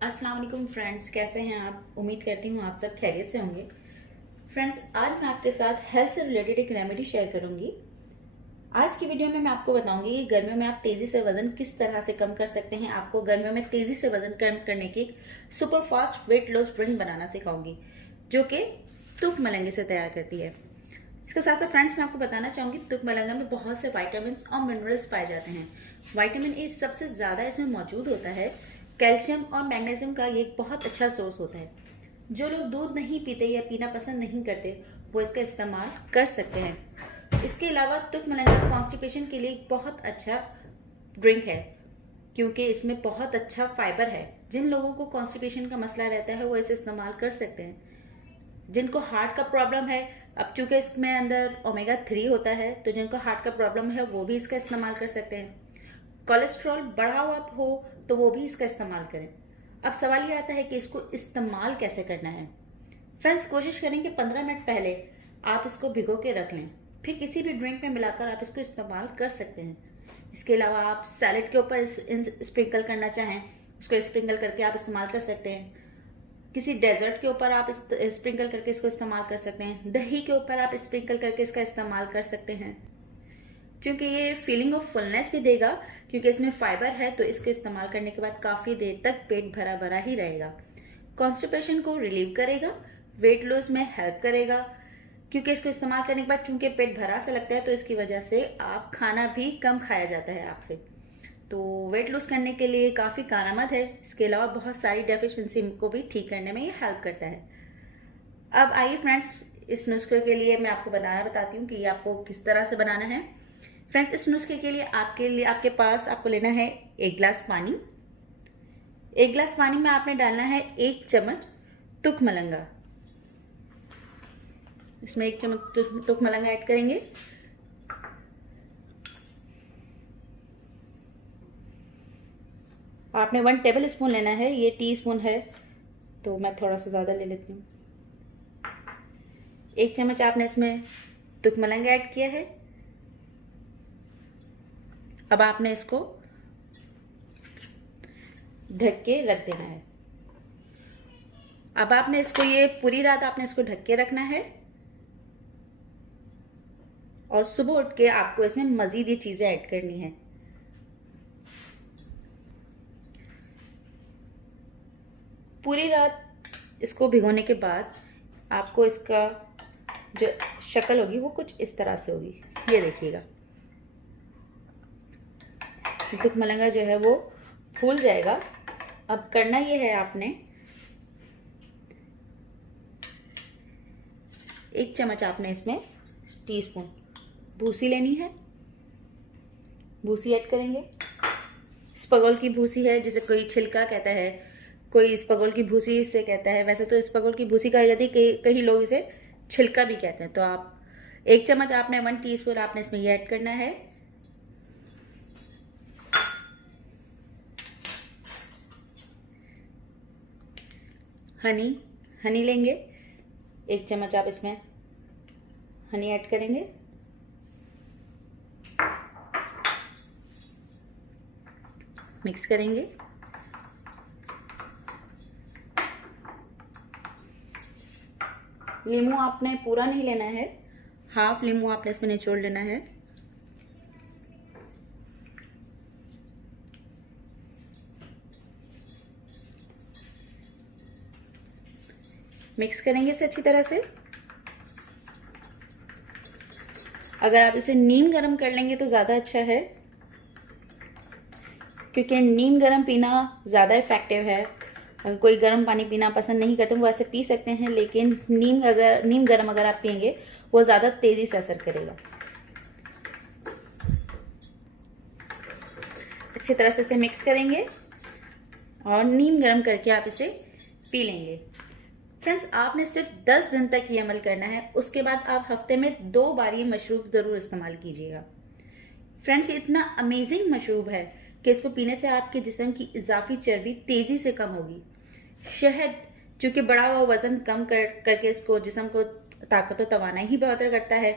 अस्सलाम वालेकुम फ्रेंड्स, कैसे हैं आप? उम्मीद करती हूँ आप सब खैरियत से होंगे। फ्रेंड्स, आज मैं आपके साथ हेल्थ से रिलेटेड एक रेमेडी शेयर करूंगी। आज की वीडियो में मैं आपको बताऊंगी कि गर्मियों में आप तेजी से वजन किस तरह से कम कर सकते हैं। आपको गर्मियों में तेजी से वजन कम करने की एक super fast weight loss drink बनाना सिखाऊंगी, जो कि तुक मलंगे से तैयार करती है। इसके साथ साथ फ्रेंड्स, मैं आपको बताना चाहूंगी तुक मलंगा में बहुत से विटामिन और मिनरल्स पाए जाते हैं। विटामिन ए सबसे ज्यादा इसमें मौजूद होता है। कैल्शियम और मैग्नीशियम का ये एक बहुत अच्छा सोर्स होता है। जो लोग दूध नहीं पीते या पीना पसंद नहीं करते, वो इसका इस्तेमाल कर सकते हैं। इसके अलावा तुक मलंगा कॉन्स्टिपेशन के लिए एक बहुत अच्छा ड्रिंक है, क्योंकि इसमें बहुत अच्छा फाइबर है। जिन लोगों को कॉन्स्टिपेशन का मसला रहता है वो इसे इस्तेमाल कर सकते हैं। जिनको हार्ट का प्रॉब्लम है, अब चूंकि इसमें अंदर ओमेगा 3 होता है, तो जिनको हार्ट का प्रॉब्लम है वो भी इसका इस्तेमाल कर सकते हैं। कोलेस्ट्रॉल बढ़ा हुआ हो तो वो भी इसका इस्तेमाल करें। अब सवाल ये आता है कि इसको इस्तेमाल कैसे करना है। फ्रेंड्स, कोशिश करें कि 15 मिनट पहले आप इसको भिगो के रख लें, फिर किसी भी ड्रिंक में मिलाकर आप इसको इस्तेमाल कर सकते हैं। इसके अलावा आप सैलेड के ऊपर स्प्रिंकल करना चाहें, इसको स्प्रिंकल करके आप इस्तेमाल कर सकते हैं। किसी डेजर्ट के ऊपर आप स्प्रिंकल करके इसको इस्तेमाल कर सकते हैं। दही के ऊपर आप स्प्रिंकल करके इसका इस्तेमाल कर सकते हैं, क्योंकि ये फीलिंग ऑफ फुलनेस भी देगा। क्योंकि इसमें फाइबर है, तो इसको इस्तेमाल करने के बाद काफ़ी देर तक पेट भरा भरा ही रहेगा। कॉन्स्टिपेशन को रिलीव करेगा, वेट लॉस में हेल्प करेगा। क्योंकि इसको इस्तेमाल करने के बाद चूंकि पेट भरा सा लगता है, तो इसकी वजह से आप खाना भी कम खाया जाता है आपसे, तो वेट लॉस करने के लिए काफ़ी कारआमद है। इसके अलावा बहुत सारी डेफिशिएंसी को भी ठीक करने में ये हेल्प करता है। अब आइए फ्रेंड्स, इस नुस्खे के लिए मैं आपको बनाना बताती हूँ कि ये आपको किस तरह से बनाना है। फ्रेंड्स, इस नुस्खे के लिए आपके पास आपको लेना है 1 गिलास पानी। 1 गिलास पानी में आपने डालना है 1 चम्मच तुक मलंगा। इसमें 1 चम्मच तुक मलंगा ऐड करेंगे। आपने 1 टेबल स्पून लेना है, ये टीस्पून है तो मैं थोड़ा सा ज़्यादा ले लेती हूँ। 1 चम्मच आपने इसमें तुक मलंगा ऐड किया है। अब आपने इसको ढक के रख देना है। अब आपने इसको ये पूरी रात आपने इसको ढक के रखना है, और सुबह उठ के आपको इसमें मजीद ये चीज़ें ऐड करनी है। पूरी रात इसको भिगोने के बाद आपको इसका जो शक्ल होगी वो कुछ इस तरह से होगी। ये देखिएगा, तुक मलंगा जो है वो फूल जाएगा। अब करना ये है, आपने 1 चम्मच आपने इसमें टीस्पून भूसी लेनी है। भूसी ऐड करेंगे। स्पगोल की भूसी है, जिसे कोई छिलका कहता है, कोई स्पगोल की भूसी इसे कहता है। वैसे तो स्पगोल की भूसी कही जाती है, कई लोग इसे छिलका भी कहते हैं। तो आप 1 चम्मच आपने 1 टीस्पून आपने इसमें ये ऐड करना है। हनी लेंगे, 1 चम्मच आप इसमें हनी ऐड करेंगे। मिक्स करेंगे। नींबू आपने पूरा नहीं लेना है, हाफ नींबू आपने इसमें निचोड़ लेना है। मिक्स करेंगे इसे अच्छी तरह से। अगर आप इसे नीम गर्म कर लेंगे तो ज़्यादा अच्छा है, क्योंकि नीम गर्म पीना ज़्यादा इफेक्टिव है। अगर कोई गर्म पानी पीना पसंद नहीं करते वो ऐसे पी सकते हैं, लेकिन नीम गर्म अगर आप पियेंगे वो ज़्यादा तेज़ी से असर करेगा। अच्छी तरह से इसे मिक्स करेंगे और नीम गर्म करके आप इसे पी लेंगे। फ्रेंड्स, आपने सिर्फ 10 दिन तक ये अमल करना है। उसके बाद आप हफ्ते में 2 बार ये मशरूब ज़रूर इस्तेमाल कीजिएगा। फ्रेंड्स, ये इतना अमेजिंग मशरूब है कि इसको पीने से आपके जिस्म की इजाफी चर्बी तेज़ी से कम होगी। शहद, चूँकि बढ़ा हुआ वज़न कम करके इसको जिस्म को ताकत और तवानाई ही बेहतर करता है।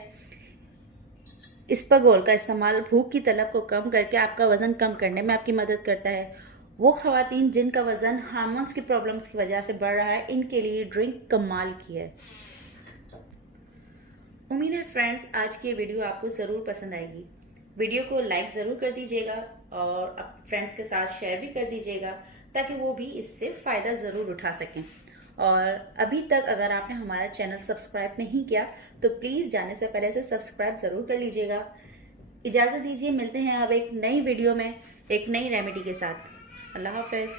इसपगोल का इस्तेमाल भूख की तलब को कम करके आपका वज़न कम करने में आपकी मदद करता है। वो खवातीन जिनका वजन हार्मोन्स की प्रॉब्लम्स की वजह से बढ़ रहा है, इनके लिए ड्रिंक कमाल की है। उम्मीद है फ्रेंड्स आज की वीडियो आपको ज़रूर पसंद आएगी। वीडियो को लाइक ज़रूर कर दीजिएगा और अब फ्रेंड्स के साथ शेयर भी कर दीजिएगा ताकि वो भी इससे फ़ायदा ज़रूर उठा सकें। और अभी तक अगर आपने हमारा चैनल सब्सक्राइब नहीं किया तो प्लीज़ जाने से पहले से सब्सक्राइब ज़रूर कर लीजिएगा। इजाज़त दीजिए, मिलते हैं अब एक नई वीडियो में एक नई रेमेडी के साथ। अल्लाह हाफ़िज़।